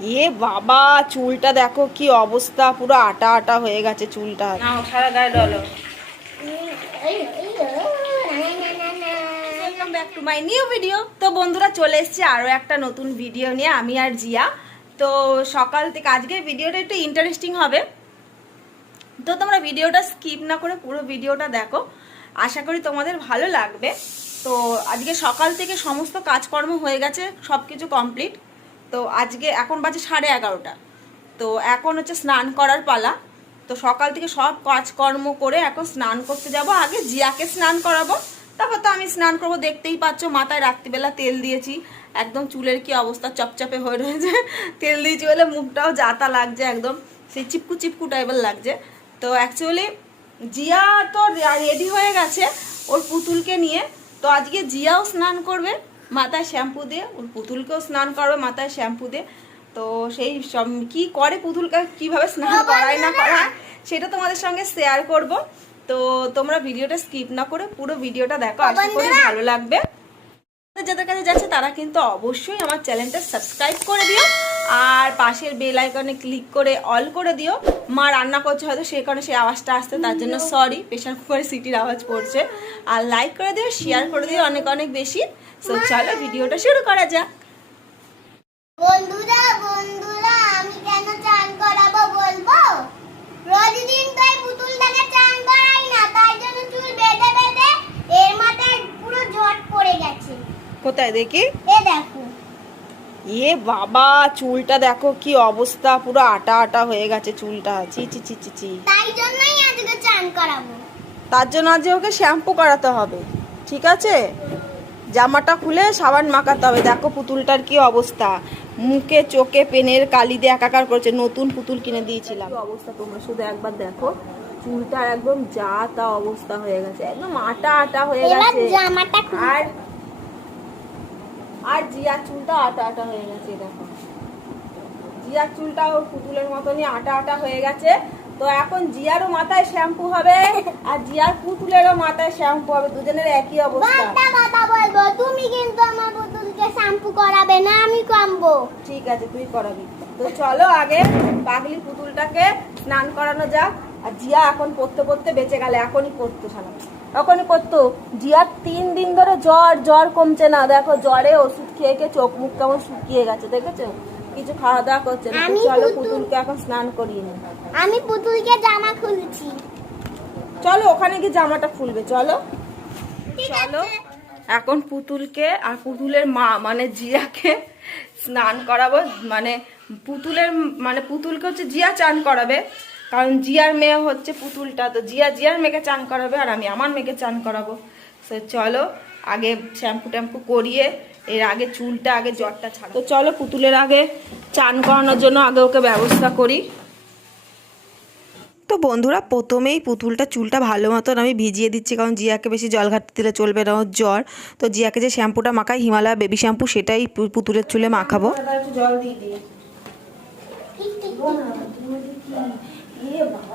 এ বাবা চুলটা দেখো কি অবস্থা পুরো আটা আটা হয়ে গেছে চুলটা। সারা গায়ে ডলো। Back to my new video তো বন্ধুরা চলে এসেছি আরও একটা নতুন ভিডিও নিয়ে আমি আর জিয়া। তো সকাল থেকে আজকের ভিডিওটা একটু ইন্টারেস্টিং হবে। তো তোমরা ভিডিওটা স্কিপ না করে পুরো ভিডিওটা দেখো। আশা করি তোমাদের ভালো লাগবে। তো আজকে সকাল থেকে সমস্ত কাজকর্ম হয়ে গেছে সব কিছু কমপ্লিট তো আজকে এখন বাজে সাড়ে এগারোটা। তো এখন হচ্ছে স্নান করার পালা। তো সকাল থেকে সব কাজকর্ম করে এখন স্নান করতে যাব। আগে জিয়াকে স্নান করাবো। তারপর তো আমি স্নান করব। দেখতেই পাচ্ছ মাথায় রাত্রিবেলা তেল দিয়েছি। একদম চুলের কি অবস্থা চপচপে হয়ে রয়েছে। তেল দিয়েছি বলে মুখটাও জাতা লাগছে একদম। সেই চিপকু চিপকু টাইপের লাগছে। তো অ্যাকচুয়ালি জিয়া তো রেডি হয়ে গেছে ওর পুতুলকে নিয়ে। তো আজকে জিয়াও স্নান করবে। মাথায় শ্যাম্পু দিয়ে ওর পুতুলকেও স্নান করবে মাথায় শ্যাম্পু দিয়ে। তো সেই কি করে পুতুলকে কীভাবে স্নান করায় না করায় সেটা তোমাদের সঙ্গে শেয়ার করব। তো তোমরা ভিডিওটা স্কিপ না করে পুরো ভিডিওটা দেখো আশা করি ভালো লাগবে। যাদের কাছে যাচ্ছে তারা কিন্তু অবশ্যই আমার চ্যানেলটা সাবস্ক্রাইব করে দিও আর পাশের বেল আইকনে ক্লিক করে অল করে দিও। মা রান্না করছে হয়তো সেই কারণে সেই আওয়াজটা আসছে তার জন্য সরি প্রেশার কুকারে সিটির আওয়াজ পড়ছে। আর লাইক করে দিও শেয়ার করে দিও অনেক অনেক বেশি। তো চলো ভিডিওটা শুরু করা যাক। বন্ধুরা বন্ধুরা আমি কেন চান করাবো বলব? প্রতিদিন তো এই পুতুলটাকে চান করাই না তাই জন্য চুল বেঁধে বেঁধে এর মাথায় পুরো জট পড়ে গেছে। কোথায় দেখি? এ দেখো। এ বাবা চুলটা দেখো কি অবস্থা পুরো আটা আটা হয়ে গেছে চুলটা। চি চি চি চি চি তাই জন্যই আজকে চান করাবো। তার জন্য আজ ওকে শ্যাম্পু করাতে হবে ঠিক আছে? জামাটা খুলে সাবান মাখাতে হবে। দেখো পুতুলটার কি অবস্থা। মুখে চোখে পেনের কালি দিয়ে একাকার করেছে। নতুন পুতুল কিনে দিয়েছিলাম। অবস্থা তোমরা? শুধু একবার দেখো। চুলটার একদম যা তা অবস্থা হয়ে গেছে। একদম আটা আটা হয়ে গেছে। আর আর জিয়ার চুলটা আটা আটা হয়ে গেছে দেখো। জিয়ার চুলটা ওর পুতুলের মতনই আটা আটা হয়ে গেছে। তো এখন জিয়ারও মাথায় শ্যাম্পু হবে আর জিয়ার পুতুলেরও মাথায় শ্যাম্পু হবে দুজনের একই অবস্থা। কথা বলব তুমি কিন্তু আমার পুতুলকে শ্যাম্পু করাবে না আমি কমবো। ঠিক আছে তুই করাবি। তো চলো আগে পাগলি পুতুলটাকে স্নান করানো যাক আর জিয়া এখন পড়তে পড়তে বেঁচে গেলে এখনই পড়তো সালা এখনই পড়তো। জিয়ার তিন দিন ধরে জ্বর জ্বর কমছে না। দেখো জ্বরে ওষুধ খেয়ে খেয়ে চোখ মুখ কেমন শুকিয়ে গেছে দেখেছ? কিছু খাওয়া দাওয়া করছে না চলো পুতুল- পুতুলকে এখন স্নান করিয়ে নি। আমি পুতুলকে জামা খুলছি। চলো ওখানে গিয়ে জামাটা খুলবে চলো। চলো। এখন পুতুলকে আর পুতুলের মা মানে জিয়াকে স্নান করাবো মানে পুতুলের মানে পুতুলকে হচ্ছে জিয়া চান করাবে কারণ জিয়ার মেয়ে হচ্ছে পুতুলটা তো জিয়া জিয়ার মেয়েকে চান করাবে আর আমি আমার মেয়েকে চান করাবো। সে চলো আগে শ্যাম্পু ট্যাম্পু করিয়ে এর আগে চুলটা আগে জ্বরটা ছাড়া। তো চলো পুতুলের আগে চান করানোর জন্য আগে ওকে ব্যবস্থা করি। তো বন্ধুরা প্রথমেই পুতুলটা চুলটা ভালো মতন আমি ভিজিয়ে দিচ্ছি কারণ জিয়াকে বেশি জল ঘাটতে দিলে চলবে না ওর জ্বর। তো জিয়াকে যে শ্যাম্পুটা মাখাই হিমালয় বেবি শ্যাম্পু সেটাই পু- পুতুলের চুলে মাখাবো। জল দিয়ে দিয়ে ঠিক ঠিক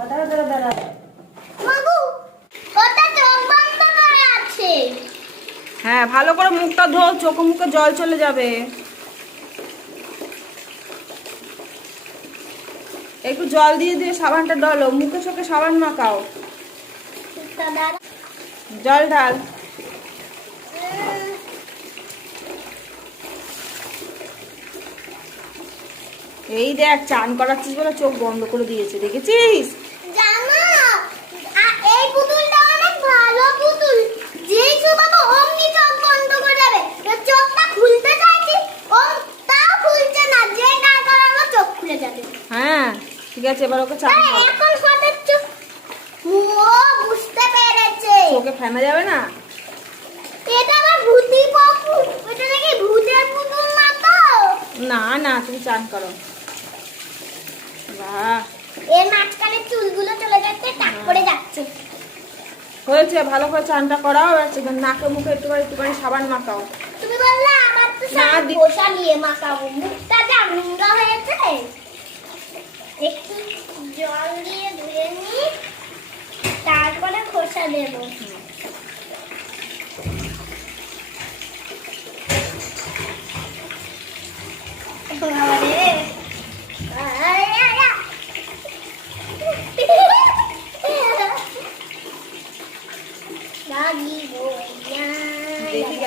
দাঁড়া দাঁড়া দাঁড়া মাগু ওটা চোখ বন্ধ করে আছে হ্যাঁ ভালো করে মুখটা ধো চোখে মুখে জল চলে যাবে। একটু জল দিয়ে দিয়ে সাবানটা ডলো মুখে চোখে সাবান মাখাও। জল ঢাল। এই দেখ, চান করাচ্ছিস বলে চোখ বন্ধ করে দিয়েছে, দেখেছিস? জানো এই পুতুলটা অনেক ভালো পুতুল। যেই চুবাবো অমনি চোখ বন্ধ করে যাবে এবার চোখটা খুলতে চাইছি ও তাও খুলছে না যে না করানো চোখ খুলে যাবে। হ্যাঁ ঠিক আছে এবার ওকে চান এখন হঠাৎ চোখ? ও বুঝতে পেরেছে। চোখে ফেনা যাবে না? এটা আবার ভূতি পপু এটা নাকি ভূতের পুতুল না তো? না না তুমি চান করো। বাহ। এর মাঝখানে চুলগুলো চলে যাচ্ছে টাক করে যাচ্ছে। হয়েছে ভালো করে চানটা করাও নাকে মুখে একটুখানি একটুখানি সাবান মাখাও। তুমি বললে আমার তো শাড়ি সব নিয়ে মাখাবো মুখটা যা হয়েছে। একটু জল দিয়ে ধুয়ে নি তারপরে খোসা দেবো। বাবারে।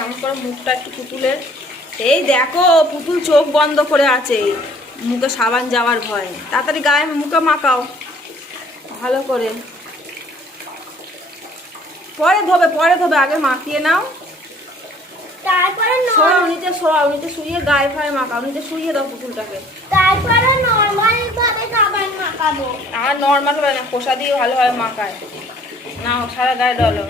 কেমন করে মুখটা একটু পুতুলের। এই দেখো পুতুল চোখ বন্ধ করে আছে। মুখে সাবান যাওয়ার ভয়। তাড়াতাড়ি গায়ে মুখে মাখাও। ভালো করে। পরে ধোবে পরে ধোবে। আগে মাখিয়ে নাও। তারপরে নিচে নিচে শুয়ে গায়ে ফায়ে মাখাও। নিচে শুয়ে দাও পুতুলটাকে। তারপরে নরমাল ভাবে সাবান মাখাবো। আর নর্মাল না খোসা দিয়ে ভালোভাবে মাখায়। নাও সারা গায়ে ডলো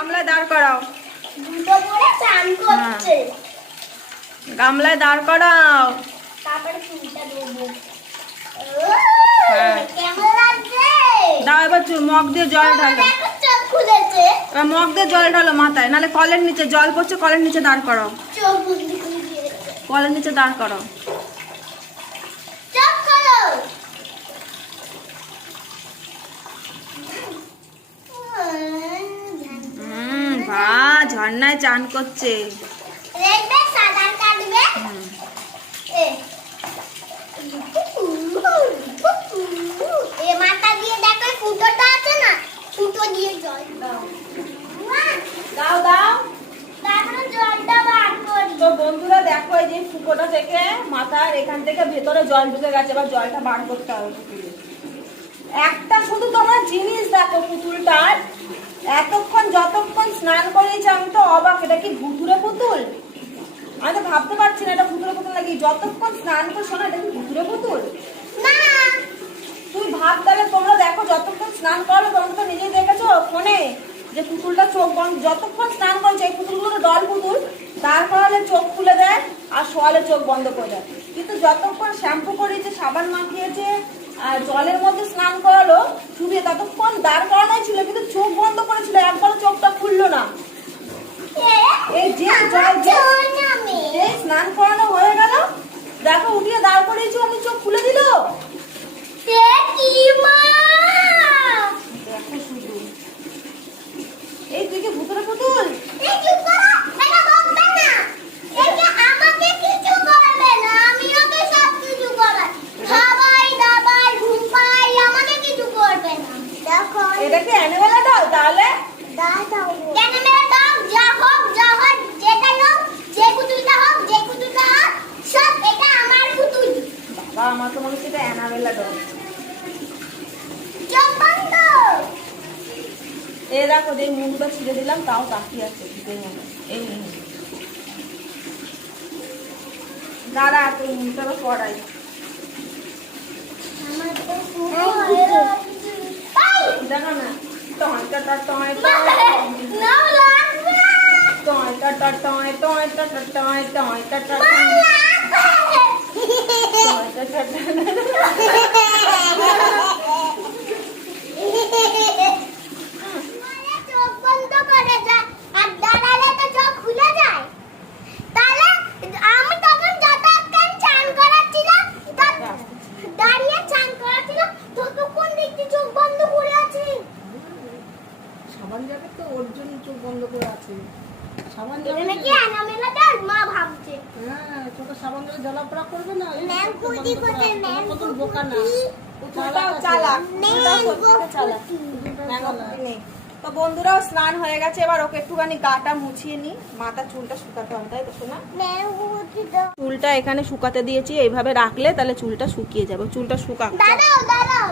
গামলায় দাঁড় করাও। করছে। গামলায় দাঁড় করাও। হ্যাঁ। দাও এবার মগ দিয়ে জল ঢালো। দেখো চোখ খুলেছে। এবার মগ দিয়ে জল ঢালো মাথায় নাহলে কলের নিচে জল পড়ছে কলের নিচে দাঁড় করাও। কলের নিচে দাঁড় করাও। হুম ঝর্ণায় চান করছে। দেখবে কাটবে। হুম। এ এ মাথা দিয়ে দেখো এই ফুটোটা আছে না? জল দাও। দাও দাও। জলটা বার বন্ধুরা দেখো এই যে ফুকোটা থেকে মাথার এখান থেকে ভেতরে জল ঢুকে গেছে এবার জলটা বার করতে হবে একটা শুধু তোমার জিনিস দেখো পুতুলটার। এতক্ষণ যতক্ষণ স্নান করেছি, আমি তো অবাক। এটা কি ভুতুরে পুতুল? আমি তো ভাবতে পারছি না এটা ভুতুরে পুতুল নাকি। যতক্ষণ স্নান করছ না এটা কি ভুতুরে পুতুল? না। তুই ভাব তাহলে, তোমরা দেখো, যতক্ষণ স্নান করো, তোমরা তো নিজেই দেখেছ ফোনে যে পুতুলটা চোখ বন্ধ যতক্ষণ স্নান করছে, এই পুতুলগুলো ডল পুতুল। তারপর হলে চোখ খুলে দেয় আর শোয়ালে চোখ বন্ধ করে দেয় কিন্তু যতক্ষণ শ্যাম্পু করেছে, সাবান মাখিয়েছে জলের মধ্যে স্নান করালো শুধু ততক্ষণ দাঁড় করানোই ছিল, কিন্তু চোখ বন্ধ করেছিল একবার চোখটা খুললো না এই যে জল যে আমি যে স্নান করানো হয়ে গেল দেখো উঠিয়ে দাঁড় করিয়েছি আমি চোখ খুলে দিল সে কি মা দেখো শুধু এই তুই কি ভুতুরে পুতুল এই চুপ করো এটা বকবে না একে আমাকে কিছু করবে না আমি ওকে সব কিছু করাই খাবাই দাবাই ঘুম পাই আমাকে কিছু করবে না দেখো এটা কি অ্যানিমেলা ডল তাহলে কেন মেরে দাও যা হোক যা হোক যেটা হোক যে পুতুলটা হোক যে পুতুলটা হোক সব এটা আমার পুতুল বাবা আমার তো মনে হচ্ছে এটা অ্যানাবেলা ডল চোখ বন্ধ যে মুখটা ছিঁড়ে দিলাম তাও তাকিয়ে আছে এই। দাঁড়া তুই মুখটা আবার তো আই দেখো না টয় টা টা টয় মা, না লাগবে টয় টয় টয় টা টা টয় টয় টা টা মা লাগবে টয় টা টা মানে চোখ বন্ধ করে যায় আর দাঁড়ালে তো চোখ খুলে যায় তাহলে আমি তখন যতক্ষণ চান করাচ্ছিলাম তত- দাঁড়িয়ে চান করাচ্ছিলাম ততক্ষণ দেখছি চোখ বন্ধ করে আছি সাবান যাবে তো ওর জন্য চোখ বন্ধ করে আছে সাবান এটা যাবে নাকি না? অ্যানামেলাটা মা ভাবছে হ্যাঁ চোখে সাবান দিলে জ্বালাপোড়া করবে না এই ম্যাম চোখ বন্ধ কুচি করে কুচি আছে। ম্যাম তোমার মতন বোকা না পুতুলটাও চালাক পুতুলটাও ম্যাম সত্যিই চালাক পুতুলটাও ম্যাঙ্গো চালাক। নেই তো বন্ধুরাও স্নান হয়ে গেছে, এবার ওকে একটুখানি গাটা মুছিয়ে নি মাথা চুলটা শুকাতে হবে, তাই তো শোনা চুলটা এখানে শুকাতে দিয়েছি, এইভাবে রাখলে তাহলে চুলটা শুকিয়ে যাবে, চুলটা দাঁড়াও।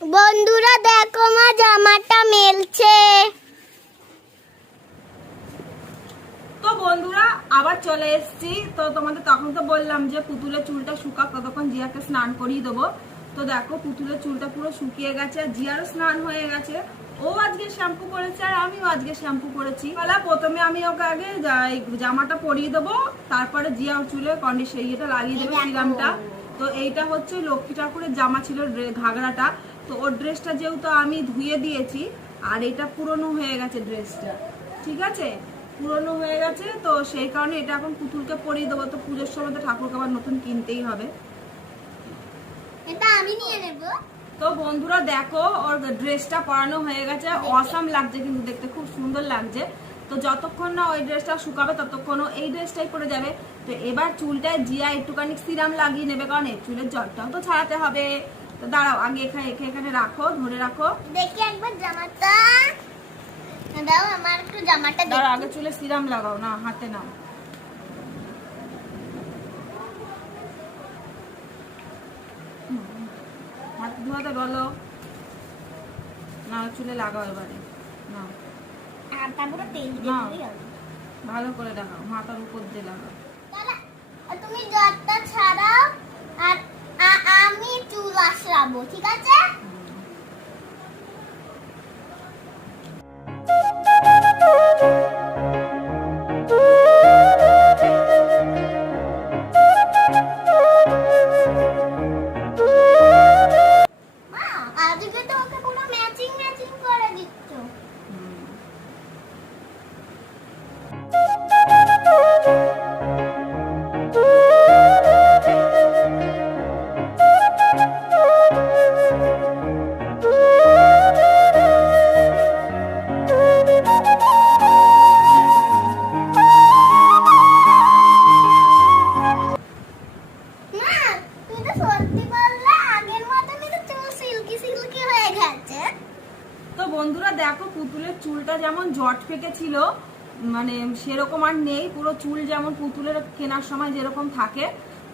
বন্ধুরা, দেখো মা, জামাটা মেলছে। বন্ধুরা আবার চলে এসেছি। তো তোমাদের তখন তো বললাম যে পুতুলের চুলটা শুকাক ততক্ষণ জিয়াকে স্নান করিয়ে দেবো। তো দেখো পুতুলের চুলটা পুরো শুকিয়ে গেছে আর জিয়ারও স্নান হয়ে গেছে। ও আজকে শ্যাম্পু করেছে আর আমিও আজকে শ্যাম্পু করেছি। তাহলে প্রথমে আমি ওকে আগে জামাটা পরিয়ে দেবো তারপরে জিয়া চুলে কন্ডিশন ইয়েটা লাগিয়ে দেবো। সিরামটা। তো এইটা হচ্ছে লক্ষ্মী ঠাকুরের জামা ছিল ঘাগরাটা। তো ওর ড্রেসটা যেহেতু আমি ধুয়ে দিয়েছি আর এটা পুরনো হয়ে গেছে ড্রেসটা ঠিক আছে? পুরনো হয়ে গেছে তো সেই কারণে এটা এখন পুতুলকে পরিয়ে দেবো। তো পুজোর সময় তো ঠাকুরকে আবার নতুন কিনতেই হবে। এটা আমি নিয়ে নেব। তো বন্ধুরা দেখো ওর ড্রেসটা পরানো হয়ে গেছে। অসাম লাগছে কিন্তু দেখতে খুব সুন্দর লাগছে। তো যতক্ষণ না ওই ড্রেসটা শুকাবে ততক্ষণ এই ড্রেসটাই পরে যাবে। তো এবার চুলটায় জিয়া একটুখানি সিরাম লাগিয়ে নেবে কারণ এর চুলের জলটাও তো ছাড়াতে হবে। তো দাঁড়াও আগে এখানে এখানে এখানে রাখো ধরে রাখো। দেখি একবার জামাটা। দাও আমার একটু জামাটা দাঁড়াও আগে চুলে সিরাম লাগাও না হাতে নাও। হাত ধোয়াতে বলো না চুলে লাগাও এবারে। না আর তারপরে তেল দিয়ে না। দিলেই হবে। ভালো করে লাগাও মাথার উপর দিয়ে লাগাও। আর তুমি জটটা ছাড়াও আর আমি চুল আশ্রাবো ঠিক আছে? জট পেকেছিল মানে সেরকম আর নেই, পুরো চুল যেমন পুতুলের কেনার সময় যেরকম থাকে,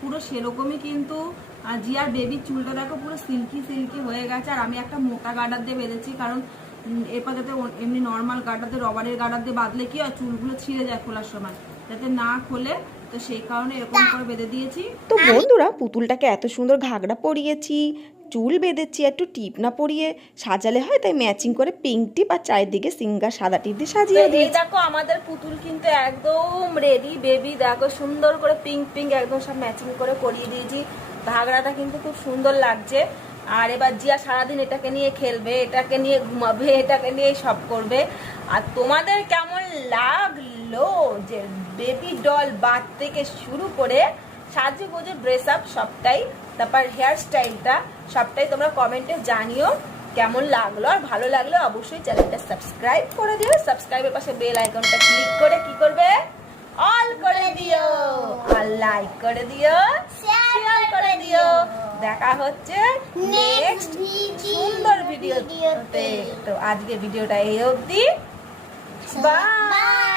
পুরো সেরকমই কিন্তু জিয়ার বেবির চুলটা দেখো পুরো সিল্কি সিল্কি হয়ে গেছে। আর আমি একটা মোটা গার্ডার দিয়ে বেঁধেছি, কারণ এরপর যাতে এমনি নর্মাল গার্ডার দিয়ে রবারের গার্ডার দিয়ে বাঁধলে কি হয়, চুলগুলো ছিঁড়ে যায় খোলার সময়। যাতে না খোলে, তো সেই কারণে এরকম করে বেঁধে দিয়েছি। তো বন্ধুরা, পুতুলটাকে এত সুন্দর ঘাগড়া পরিয়েছি চুল বেঁধেছি একটু টিপ না পরিয়ে সাজালে হয় তাই ম্যাচিং করে পিঙ্ক টিপ আর চারিদিকে সিঙ্গার সাদা টিপ দিয়ে সাজিয়ে দিয়েছি। দেখো আমাদের পুতুল কিন্তু একদম রেডি বেবি দেখো সুন্দর করে পিঙ্ক পিঙ্ক একদম সব ম্যাচিং করে করিয়ে দিয়েছি। ঘাগড়াটা কিন্তু খুব সুন্দর লাগছে। আর এবার জিয়া সারাদিন এটাকে নিয়ে খেলবে এটাকে নিয়ে ঘুমাবে এটাকে নিয়ে সব করবে। আর তোমাদের কেমন লাগল যে বেবি ডল বাদ থেকে শুরু করে সাজু গুজু ড্রেস আপ সবটাই? তারপর হেয়ার স্টাইলটা সবটাই তোমরা কমেন্টে জানিও কেমন লাগল আর ভালো লাগল অবশ্যই চ্যানেলটা সাবস্ক্রাইব করে দিও। সাবস্ক্রাইবের পাশে বেল আইকনটা ক্লিক করে কি করবে? অল করে দিও। আর লাইক করে দিও। শেয়ার করে দিও। দেখা হচ্ছে নেক্সট সুন্দর ভিডিওতে তো। আজকে ভিডিওটা এই অবধি। বাই